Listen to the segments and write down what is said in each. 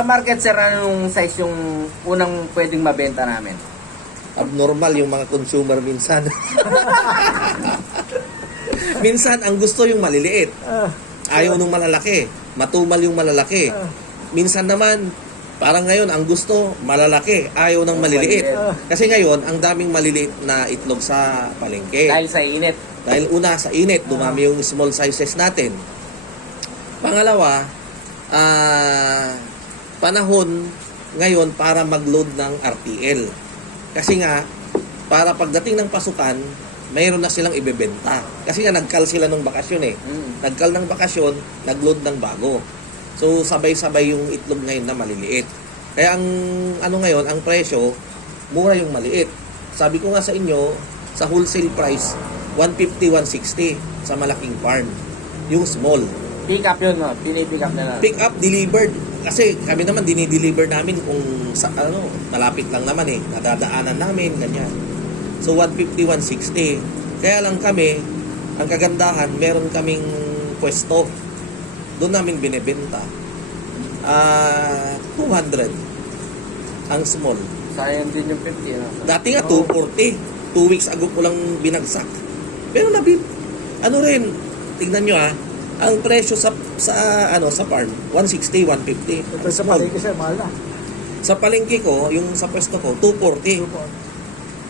Sa market, sir, anong size yung unang pwedeng mabenta namin? Abnormal yung mga consumer minsan. Minsan, ang gusto yung maliliit. Ayaw nung malalaki. Matumal yung malalaki. Minsan naman, parang ngayon, ang gusto, malalaki. Ayaw ng maliliit. Kasi ngayon, ang daming maliliit na itlog sa palengke. Dahil sa init. Dahil una, sa init, dumami yung small sizes natin. Pangalawa, panahon ngayon para mag-load ng RTL. Kasi nga, para pagdating ng pasukan, mayroon na silang ibebenta. Kasi nga, nagkal sila ng bakasyon eh. Nagkal ng bakasyon, nag-load ng bago. So, sabay-sabay yung itlog ngayon na maliliit. Kaya ang ano ngayon, ang presyo, mura yung maliit. Sabi ko nga sa inyo, sa wholesale price, 150, 160 sa malaking farm. Yung small. Pick up yun, no? Pinipick up na lang. Pick up, delivered. Kasi kami naman, dinideliver namin kung sa, malapit lang naman eh. Nadadaanan namin, ganyan. So, 150, 160. Kaya lang kami, ang kagandahan, meron kaming pwesto. Doon namin binibenta. 200 ang small. Sayang din yung 50, no? Dati nga 240. 2 weeks ago ko lang binagsak. Pero ano rin, tignan nyo ang presyo sa farm 160, 150. Ito sa palengke sir, mahal na. Sa palengke ko, yung sa pwesto ko 240.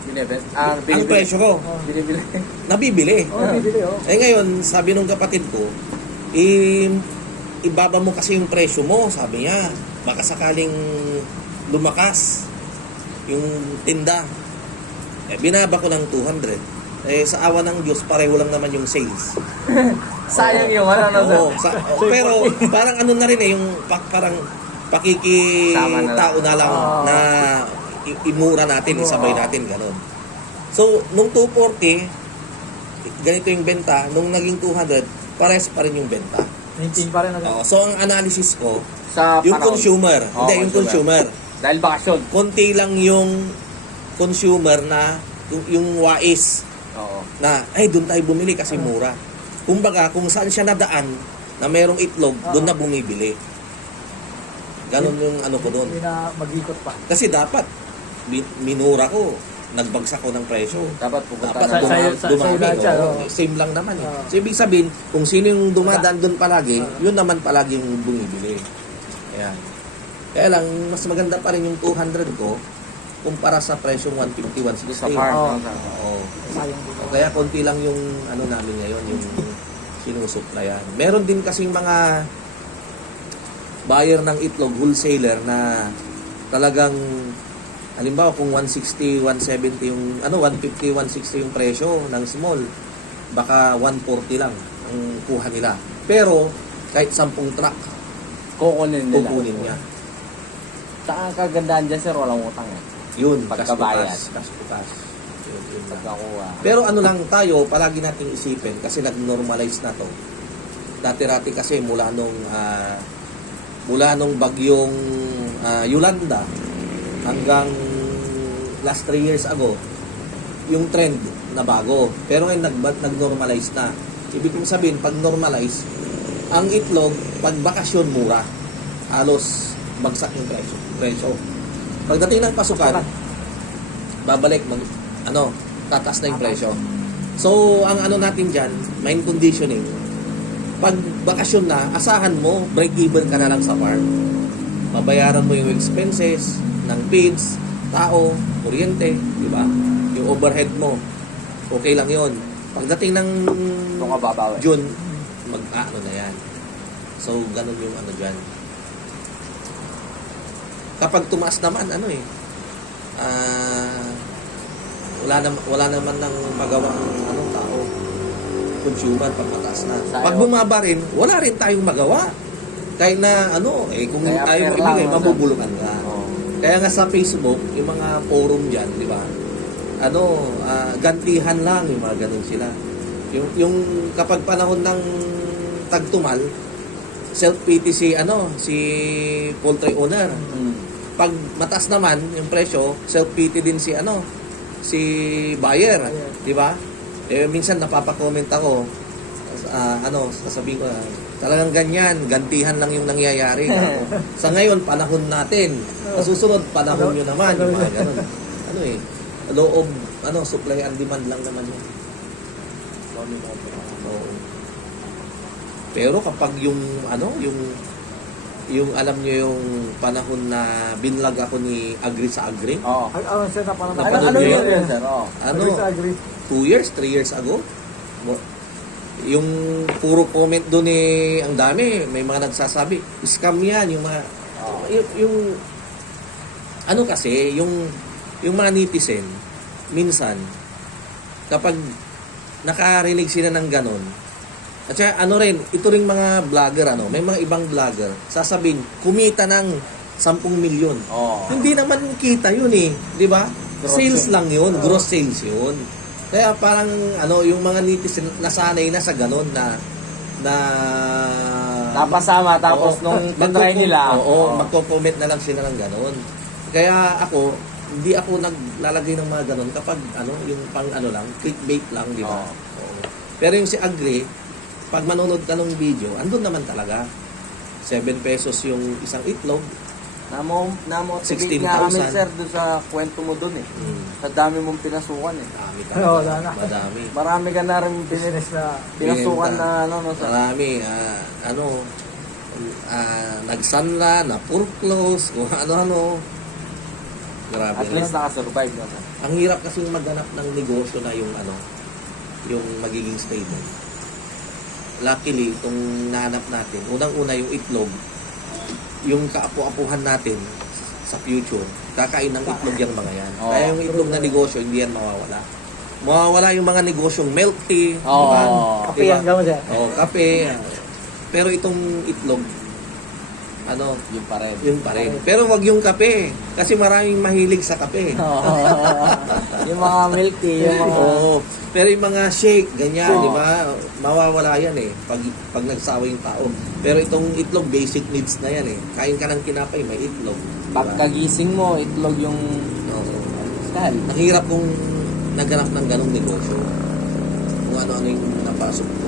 Binibent? Ang presyo ko, Binibili. nabibili. Bibili Eh ngayon, sabi nung kapatid ko, ibaba mo kasi yung presyo mo, sabi niya. Baka sakaling lumakas yung tinda. Binaba ko ng 200. Sa awa ng Diyos, pareho lang naman yung sales. Sayang yung sir? Pero parang ano na rin yung parang pakikitao na lang na imura natin, isabay natin, gano'n. So, nung 240, ganito yung benta. Nung naging 200, pares pa rin yung benta. Maintain pa rin agad. So, ang analysis ko, Sa yung panahon. consumer. Hindi, yung consumer. Dahil bakasyon. Konti lang yung consumer na yung wais Oo. na, doon tayo bumili kasi mura. Kumbaga, kung saan siya nadaan na merong itlog, doon na bumibili. Ganon yung ano ko doon. Hindi na mag-ikot pa. Kasi dapat, minura ko, nagbagsak ko ng presyo. Dapat pupunta Dapat na. dumami. lahat siya, Same lang naman eh. So, ibig sabihin, kung sino yung dumadaan doon palagi, yun naman palagi yung bumibili. Ayan. Kaya lang, mas maganda pa rin yung 200 ko kumpara sa presyong 150, 160. Sa farm. Oo. Sayang din. Kaya konti lang yung ano namin ngayon, yung sinusuplayan. Meron din kasing mga buyer ng itlog, wholesaler na talagang halimbawa kung 160, 170 yung 150, 160 yung presyo ng small, baka 140 lang ang kuha nila. Pero kahit 10 truck Kukunin nila. kukunin niya. Saan ang kagandahan dyan, sir? Walang utang eh. Yun, Pagkabayad. kas-bukas. Yun lang. Pagkakuha. Pero ano lang tayo, palagi nating isipin kasi nag-normalize na to. Dati-rati kasi mula nung bagyong Yolanda hanggang last 3 years ago, yung trend na bago. Pero ngayon nag-normalize na. Ibig kong sabihin, pag normalize, ang itlog, pag bakasyon mura, halos bagsak yung presyo. Pagdating ng pasukan, babalik, tataas na yung presyo. So, ang ano natin dyan, mind conditioning, pag bakasyon na, asahan mo, break-even ka na lang sa farm. Mabayaran mo yung expenses ng feeds, tao, kuryente, di ba? Yung overhead mo, okay lang yon. Pagdating ng Doon ka babawi. June, mag-ano na yan. So, ganun yung ano dyan. Kapag tumaas naman, wala naman ng magawa ang tao. Consumer pag mataas na. Pag bumaba rin, wala rin tayong magawa. Kahit na kung Kaya tayo fair maibigay, lang, mabubulungan ka. Oo. Kaya nga sa Facebook, yung mga forum dyan, di ba? Gantihan lang, yung mga ganun sila. Yung kapag panahon ng tagtumal, self-pity si poultry owner. Pag mataas naman yung presyo, self-pity din si buyer, di ba? Minsan napapa-comment ako, sasabihin ko, Talagang ganyan, gantihan lang yung nangyayari. Sa ngayon, panahon natin. Sa susunod, panahon nyo naman. Yung mga ganun. Ano eh, law of, supply and demand lang naman yun. Oo. Pero kapag yung alam nyo yung panahon na binlag ako ni Agri sa Agri, Oo. Sir, napanood Napanood Ano niyo yun, sir? Oo. Agree. 2 years, 3 years ago. Yung puro comment doon ang dami. May mga nagsasabi, scam yan. Yung mga, yung kasi, yung mga netizen, minsan, kapag nakarinig sila ng ganon, at saka ito ring mga vlogger, may mga ibang vlogger, sasabihin, kumita ng 10 milyon. Oo. Hindi naman kita yun eh, di ba? Gross Sales yun. lang yun, gross sales yun. Kaya parang yung mga netizen nasanay na sa ganon na Napasama, tapos Oo, nung magko- try nila. Oo, magko-comment na lang sila ng ganon. Kaya ako, hindi ako naglalagay ng mga ganon kapag yung pang lang, clickbait lang, di ba? Oo. Oo. Pero yung si Agri, pag manonood ka ng video, andun naman talaga. 7 pesos yung isang itlog. Namotivate nga kami, 16,000. sir, doon sa kwento mo doon eh. Sa dami mong pinasukan eh. Dami Oo, talaga. wala na. Madami. Marami ka na rin Finish na. pinasukan Binenta. na sa... Marami. Nagsanla, na foreclose, kung ano-ano. Grabe At na. least nakasurvive na, sir. Ang hirap kasi maghanap ng negosyo na yung yung magiging stable. Luckily, itong nahanap natin, unang-una yung itlog, yung kaapu-apuhan natin sa future, kakain ng itlog yung mga yan. Oo. Kaya yung itlog na negosyo, hindi yan mawawala. Mawawala yung mga negosyong milk tea, Oo. diba? Kape yan gawin, sir. Oo, kape. Pero itong itlog, Yung pa rin. yun pa rin. Pero wag yung kape, kasi maraming mahilig sa kape. Yung mga milk tea, yung mga... Oo. Pero yung mga shake, ganyan, Oo. di ba? Mawawala yan eh, pag nagsawa yung tao. Pero itong itlog, basic needs na yan eh. Kain ka ng kinapay, may itlog. Di ba? Pagkagising mo, itlog yung... Oo. Style. Ang hirap kung naghanap ng ganong negosyo. Kung ano-ano yung napasok ko.